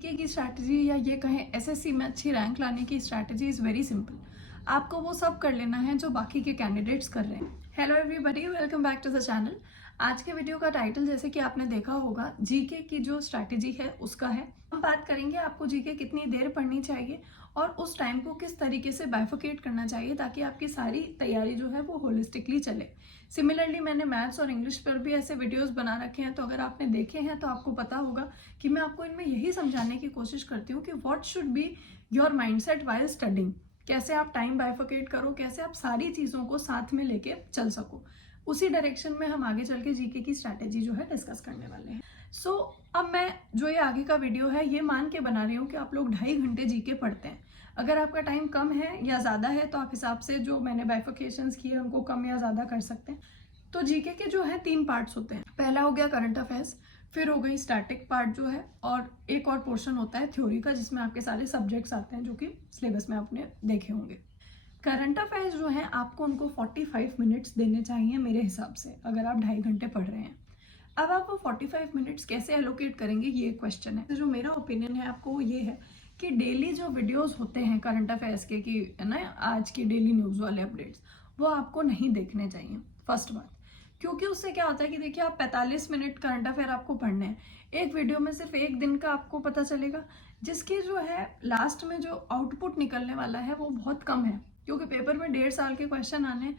GK की strategy या ये कहें एसएससी में अच्छी रैंक लाने की स्ट्रैटेजी इज़ वेरी सिंपल। आपको वो सब कर लेना है जो बाकी के कैंडिडेट्स कर रहे हैं। Hello everybody, welcome back to the channel. आज के वीडियो का टाइटल जैसे कि आपने देखा होगा जीके की जो स्ट्रैटेजी है उसका है। हम बात करेंगे आपको जीके कितनी देर पढ़नी चाहिए और उस टाइम को किस तरीके से बाइफिकेट करना चाहिए ताकि आपकी सारी तैयारी जो है वो होलिस्टिकली चले। सिमिलरली मैंने मैथ्स और इंग्लिश पर भी ऐसे वीडियोस बना रखे हैं, तो अगर आपने देखे हैं तो आपको पता होगा कि मैं आपको इनमें यही समझाने की कोशिश करती हूँ कि what should be your mindset while studying. कैसे आप टाइम बाइफिकेट करो, कैसे आप सारी चीज़ों को साथ में लेके चल सको। उसी डायरेक्शन में हम आगे चल के जीके की स्ट्रैटेजी जो है डिस्कस करने वाले हैं। सो अब मैं जो ये आगे का वीडियो है ये मान के बना रही हूँ कि आप लोग 2.5 घंटे जीके पढ़ते हैं। अगर आपका टाइम कम है या ज़्यादा है तो आप हिसाब से जो मैंने बाइफिकेशंस किए उनको कम या ज़्यादा कर सकते हैं। तो जीके के जो है 3 पार्ट्स होते हैं। पहला हो गया करंट अफेयर्स, फिर हो गई स्टैटिक पार्ट जो है, और एक और पोर्शन होता है थ्योरी का जिसमें आपके सारे सब्जेक्ट्स आते हैं जो कि सिलेबस में आपने देखे होंगे। करंट अफेयर्स जो है आपको उनको 45 मिनट्स देने चाहिए मेरे हिसाब से, अगर आप 2.5 घंटे पढ़ रहे हैं। अब आप वो 45 मिनट्स कैसे एलोकेट करेंगे ये क्वेश्चन है। तो जो मेरा ओपिनियन है आपको वो ये है कि डेली जो वीडियोस होते हैं करंट अफेयर्स के कि ना आज की डेली न्यूज़ वाले अपडेट्स वो आपको नहीं देखने चाहिए। फर्स्ट बात, क्योंकि उससे क्या होता है कि देखिए आप 45 मिनट करंट अफेयर आपको पढ़ने हैं, एक वीडियो में सिर्फ एक दिन का आपको पता चलेगा, जिसकी जो है लास्ट में जो आउटपुट निकलने वाला है वो बहुत कम है, क्योंकि पेपर में 1.5 साल के क्वेश्चन आने हैं।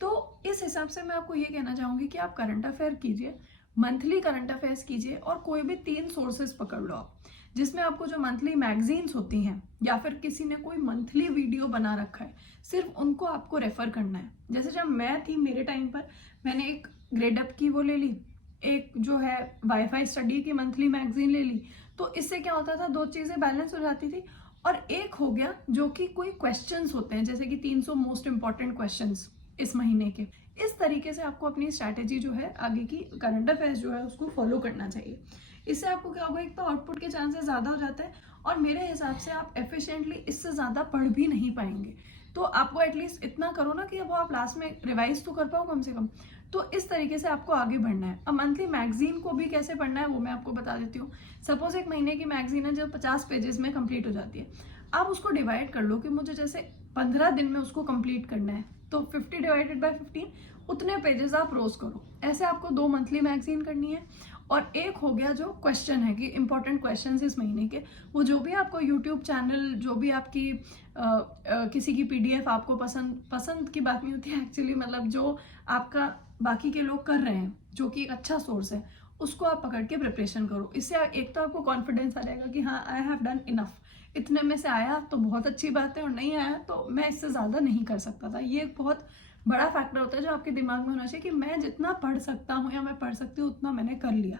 तो इस हिसाब से मैं आपको ये कहना चाहूँगी कि आप करंट अफेयर कीजिए, मंथली करंट अफेयर्स कीजिए, और कोई भी 3 सोर्सेज पकड़ लो आप, जिसमें आपको जो मंथली मैगजीन्स होती हैं या फिर किसी ने कोई मंथली वीडियो बना रखा है सिर्फ उनको आपको रेफर करना है। जैसे जब मैं थी मेरे टाइम पर मैंने एक ग्रेड अप की वो ले ली, एक जो है वाईफाई स्टडी की मंथली मैगजीन ले ली। तो इससे क्या होता था, 2 चीज़ें बैलेंस हो जाती थी। और एक हो गया जो कि कोई क्वेश्चंस होते हैं, जैसे कि 300 मोस्ट इंपॉर्टेंट क्वेश्चंस इस महीने के। इस तरीके से आपको अपनी स्ट्रैटेजी जो है आगे की करंट अफेयर्स जो है उसको फॉलो करना चाहिए। इससे आपको क्या होगा, एक तो आउटपुट के चांसेस ज़्यादा हो जाते हैं, और मेरे हिसाब से आप एफिशिएंटली इससे ज़्यादा पढ़ भी नहीं पाएंगे। तो आपको एटलीस्ट इतना करो ना कि अब आप लास्ट में रिवाइज तो कर पाओ कम से कम। तो इस तरीके से आपको आगे बढ़ना है। अब मंथली मैगजीन को भी कैसे पढ़ना है वो मैं आपको बता देती हूँ। सपोज एक महीने की मैगजीन है जो 50 पेजेस में कंप्लीट हो जाती है। आप उसको डिवाइड कर लो कि मुझे जैसे 15 दिन में उसको कंप्लीट करना है, तो 50 डिवाइडेड बाय 15 उतने पेजेस आप रोज करो। ऐसे आपको 2 मंथली मैगजीन करनी है। और एक हो गया जो क्वेश्चन है कि इंपॉर्टेंट क्वेश्चंस इस महीने के, वो जो भी आपको यूट्यूब चैनल, जो भी आपकी किसी की पीडीएफ आपको पसंद की बात नहीं होती है एक्चुअली, मतलब जो आपका बाकी के लोग कर रहे हैं जो कि एक अच्छा सोर्स है, उसको आप पकड़ के प्रिपरेशन करो। इससे एक तो आपको कॉन्फिडेंस आ जाएगा कि हाँ आई हैव डन इनफ, इतने में से आया तो बहुत अच्छी बात है, और नहीं आया तो मैं इससे ज़्यादा नहीं कर सकता था। ये एक बहुत बड़ा फैक्टर होता है जो आपके दिमाग में होना चाहिए कि मैं जितना पढ़ सकता हूँ या मैं पढ़ सकती हूँ उतना मैंने कर लिया।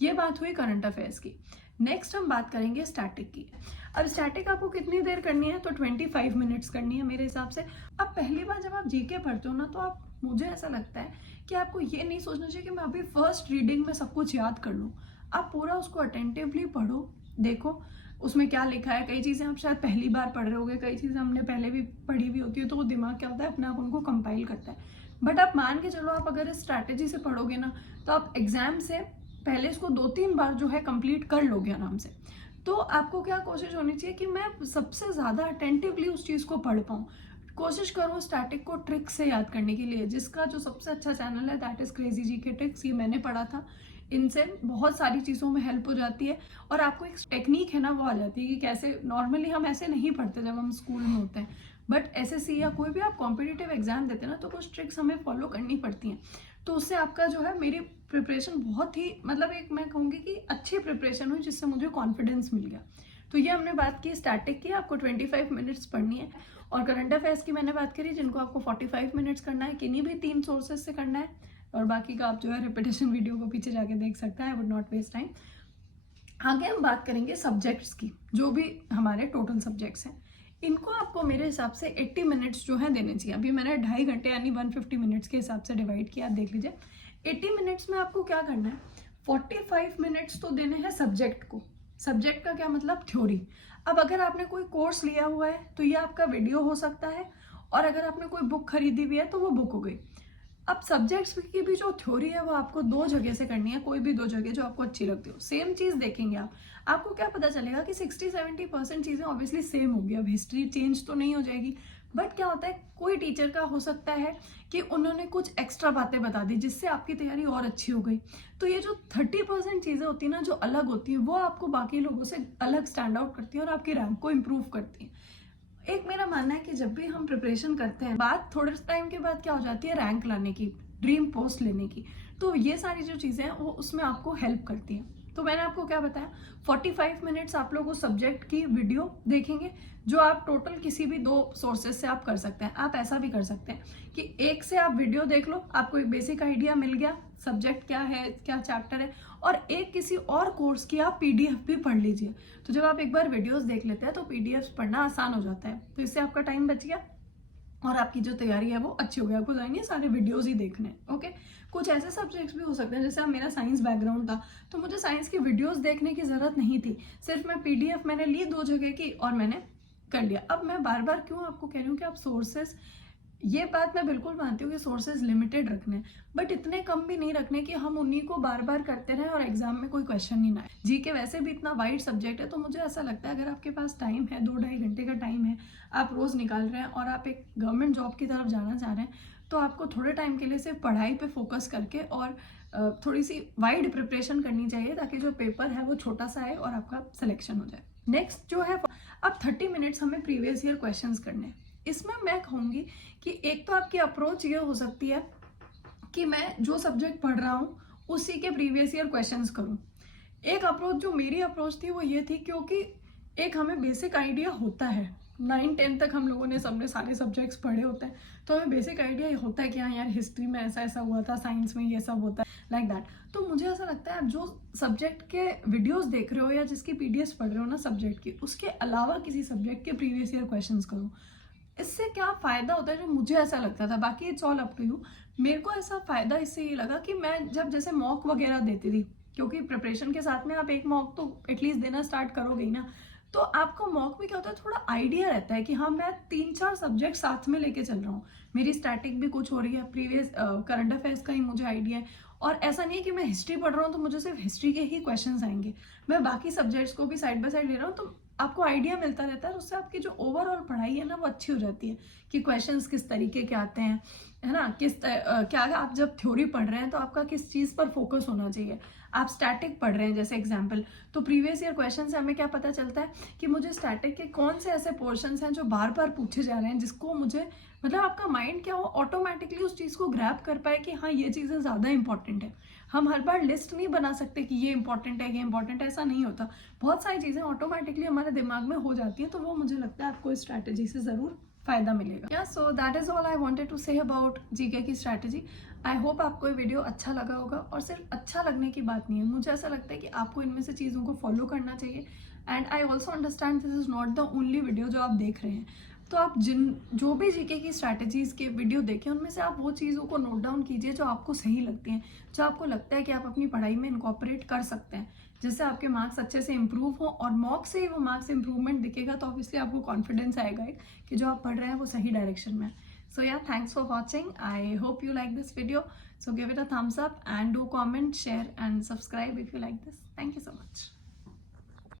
ये बात हुई करंट अफेयर्स की। नेक्स्ट हम बात करेंगे स्टैटिक की। अब स्टैटिक आपको कितनी देर करनी है, तो 25 मिनट्स करनी है मेरे हिसाब से। अब पहली बार जब आप जीके पढ़ते हो ना, तो आप, मुझे ऐसा लगता है कि आपको ये नहीं सोचना चाहिए कि मैं अभी फर्स्ट रीडिंग में सब कुछ याद कर लूँ। आप पूरा उसको अटेंटिवली पढ़ो, देखो उसमें क्या लिखा है। कई चीज़ें आप शायद पहली बार पढ़ रहे होगे, कई चीज़ें हमने पहले भी पढ़ी हुई होती है, तो वो दिमाग क्या होता है अपने आप उनको कंपाइल करता है। बट आप मान के चलो, आप अगर इस स्ट्रैटेजी से पढ़ोगे ना, तो आप एग्जाम से पहले इसको 2-3 बार जो है कंप्लीट कर लोगे आराम से। तो आपको क्या कोशिश होनी चाहिए कि मैं सबसे ज़्यादा अटेंटिवली उस चीज़ को पढ़ पाऊँ। कोशिश करो स्टैटिक को ट्रिक से याद करने के लिए, जिसका जो सबसे अच्छा चैनल है that is crazy GK tricks. ये मैंने पढ़ा था, इनसे बहुत सारी चीज़ों में हेल्प हो जाती है, और आपको एक टेक्निक है ना वो आ जाती है कि कैसे नॉर्मली हम ऐसे नहीं पढ़ते जब हम स्कूल में होते हैं, बट एसएससी या कोई भी आप कॉम्पिटिटिव एग्जाम देते हैं ना, तो कुछ ट्रिक्स हमें फॉलो करनी पड़ती हैं। तो उससे आपका जो है, मेरी प्रिपरेशन बहुत ही, मतलब एक मैं कहूँगी कि अच्छी प्रिपरेशन हुई, जिससे मुझे कॉन्फिडेंस मिल गया। तो ये हमने बात की स्टैटिक की, आपको 25 मिनट्स पढ़नी है। और करंट अफेयर्स की मैंने बात करी, जिनको आपको 45 मिनट्स करना है, किन्हीं भी 3 सोर्सेज से करना है, और बाकी का आप जो है रिपीटेशन वीडियो को पीछे जाके देख सकते हैं। I would not waste time. आगे हम बात करेंगे सब्जेक्ट्स की, जो भी हमारे टोटल सब्जेक्ट्स हैं, इनको आपको मेरे हिसाब से 80 मिनट्स जो है देने चाहिए। अभी मैंने 2.5 घंटे यानी 150 मिनट्स के हिसाब से डिवाइड किया, आप देख लीजिए। 80 मिनट्स में आपको क्या करना है, 45 मिनट्स तो देने हैं सब्जेक्ट को। सब्जेक्ट का क्या मतलब, थ्योरी। अब अगर आपने कोई कोर्स लिया हुआ है तो ये आपका वीडियो हो सकता है, और अगर आपने कोई बुक खरीदी हुई है तो वो बुक हो गई। अब सब्जेक्ट्स की भी जो थ्योरी है वो आपको 2 जगह से करनी है, कोई भी 2 जगह जो आपको अच्छी लगती हो। सेम चीज़ देखेंगे आप, आपको क्या पता चलेगा कि 60-70% चीज़ें ऑब्वियसली सेम होगी। अब हिस्ट्री चेंज तो नहीं हो जाएगी, बट क्या होता है कोई टीचर का हो सकता है कि उन्होंने कुछ एक्स्ट्रा बातें बता दी जिससे आपकी तैयारी और अच्छी हो गई। तो ये जो 30% चीज़ें होती है ना जो अलग होती है, वो आपको बाकी लोगों से अलग स्टैंड आउट करती है और आपकी रैंक को इम्प्रूव करती है। एक मेरा मानना है कि जब भी हम प्रिपरेशन करते हैं, बात थोड़े टाइम के बाद क्या हो जाती है, रैंक लाने की, ड्रीम पोस्ट लेने की। तो ये सारी जो चीज़ें हैं वो उसमें आपको हेल्प करती हैं। तो मैंने आपको क्या बताया, 45 मिनट्स आप लोग उस सब्जेक्ट की वीडियो देखेंगे जो आप टोटल किसी भी 2 सोर्सेज से आप कर सकते हैं। आप ऐसा भी कर सकते हैं कि एक से आप वीडियो देख लो, आपको एक बेसिक आइडिया मिल गया सब्जेक्ट क्या है, क्या चैप्टर है, और एक किसी और कोर्स की आप पीडीएफ भी पढ़ लीजिए। तो जब आप एक बार वीडियोस देख लेते हैं तो पीडीएफ पढ़ना आसान हो जाता है, तो इससे आपका टाइम बच गया और आपकी जो तैयारी है वो अच्छी हो गई। आपको जाएंगे सारे वीडियोस ही देखने। ओके, कुछ ऐसे सब्जेक्ट्स भी हो सकते हैं, जैसे अब मेरा साइंस बैकग्राउंड था तो मुझे साइंस की वीडियोस देखने की जरूरत नहीं थी, सिर्फ मैं पीडीएफ मैंने ली 2 जगह की और मैंने कर लिया। अब मैं बार बार क्यों आपको कह रही हूँ कि आप सोर्सेस, ये बात मैं बिल्कुल मानती हूँ कि सोर्सेज लिमिटेड रखने, बट इतने कम भी नहीं रखने कि हम उन्हीं को बार बार करते रहें और एग्जाम में कोई क्वेश्चन नहीं ना आए। जीके वैसे भी इतना वाइड सब्जेक्ट है, तो मुझे ऐसा लगता है अगर आपके पास टाइम है, 2-2.5 घंटे का टाइम है, आप रोज निकाल रहे हैं और आप एक गवर्नमेंट जॉब की तरफ जाना चाह रहे हैं, तो आपको थोड़े टाइम के लिए सिर्फ पढ़ाई पे फोकस करके और थोड़ी सी वाइड प्रिपरेशन करनी चाहिए, ताकि जो पेपर है वो छोटा सा आए और आपका सिलेक्शन हो जाए। नेक्स्ट जो है, अब 30 मिनट्स हमें प्रीवियस ईयर क्वेश्चन करने हैं। इसमें मैं कहूँगी कि एक तो आपकी अप्रोच ये हो सकती है कि मैं जो सब्जेक्ट पढ़ रहा हूँ उसी के प्रीवियस ईयर क्वेश्चंस करूँ। एक अप्रोच जो मेरी अप्रोच थी वो ये थी, क्योंकि एक हमें बेसिक आइडिया होता है, 9-10 तक हम लोगों ने सबने सारे सब्जेक्ट्स पढ़े होते हैं, तो हमें बेसिक आइडिया होता है कि हाँ यार हिस्ट्री में ऐसा ऐसा हुआ था, साइंस में ये सब होता है, लाइक दैट। तो मुझे ऐसा लगता है आप जो सब्जेक्ट के वीडियोस देख रहे हो या जिसकी पीडीएफ पढ़ रहे हो ना सब्जेक्ट की, उसके अलावा किसी सब्जेक्ट के प्रीवियस ईयर क्वेश्चंस करो। इससे क्या फ़ायदा होता है, जो मुझे ऐसा लगता था, बाकी it's all up to you, मेरे को ऐसा फ़ायदा इससे ये लगा कि मैं जब जैसे मॉक वगैरह देती थी, क्योंकि प्रिपरेशन के साथ में आप एक मॉक तो एटलीस्ट देना स्टार्ट करोगे ही ना, तो आपको मॉक में क्या होता है, थोड़ा आइडिया रहता है कि हाँ मैं 3-4 सब्जेक्ट साथ में लेके चल रहा हूँ, मेरी स्टैटिक भी कुछ हो रही है, प्रीवियस करंट अफेयर्स का ही मुझे आइडिया है, और ऐसा नहीं है कि मैं हिस्ट्री पढ़ रहा हूँ तो मुझे सिर्फ हिस्ट्री के ही क्वेश्चंस आएंगे, मैं बाकी सब्जेक्ट्स को भी साइड बाय साइड ले रहा हूँ, तो आपको आइडिया मिलता रहता है। उससे आपकी जो ओवरऑल पढ़ाई है ना वो अच्छी हो जाती है कि क्वेश्चंस किस तरीके के आते हैं, है ना, क्या आप जब थ्योरी पढ़ रहे हैं तो आपका किस चीज़ पर फोकस होना चाहिए। आप स्टैटिक पढ़ रहे हैं जैसे एग्जाम्पल, तो प्रीवियस ईयर क्वेश्चन से हमें क्या पता चलता है कि मुझे स्टैटिक के कौन से ऐसे पोर्शंस हैं जो बार बार पूछे जा रहे हैं, जिसको मुझे मतलब आपका माइंड क्या हो ऑटोमेटिकली उस चीज़ को ग्रैब कर पाए कि हाँ ये चीज़ें ज़्यादा इंपॉर्टेंट है। हम हर बार लिस्ट नहीं बना सकते कि ये इंपॉर्टेंट है, ये इंपॉर्टेंट है, ऐसा नहीं होता। बहुत सारी चीज़ें ऑटोमेटिकली हमारे दिमाग में हो जाती है, तो वो मुझे लगता है आपको इस स्ट्रैटेजी से ज़रूर फायदा मिलेगा। या so that is all I wanted to say about GK की स्ट्रैटेजी। आई होप आपको ये वीडियो अच्छा लगा होगा, और सिर्फ अच्छा लगने की बात नहीं है, मुझे ऐसा लगता है कि आपको इनमें से चीज़ों को फॉलो करना चाहिए। And I also understand this is not the only video जो आप देख रहे हैं, तो आप जो भी जीके की स्ट्रैटेजीज के वीडियो देखें उनमें से आप वो चीज़ों को नोट डाउन कीजिए जो आपको सही लगती हैं, जो आपको लगता है कि आप अपनी पढ़ाई में इनकॉर्पोरेट कर सकते हैं, जिससे आपके मार्क्स अच्छे से इंप्रूव हो, और मॉक से ही वो मार्क्स इंप्रूवमेंट दिखेगा तो ऑब्वियसली आपको कॉन्फिडेंस आएगा कि जो आप पढ़ रहे हैं वो सही डायरेक्शन में है। सो या thanks for watching, I hope you like this video, so give it a thumbs up and do comment, share and subscribe if you like this. Thank you so much.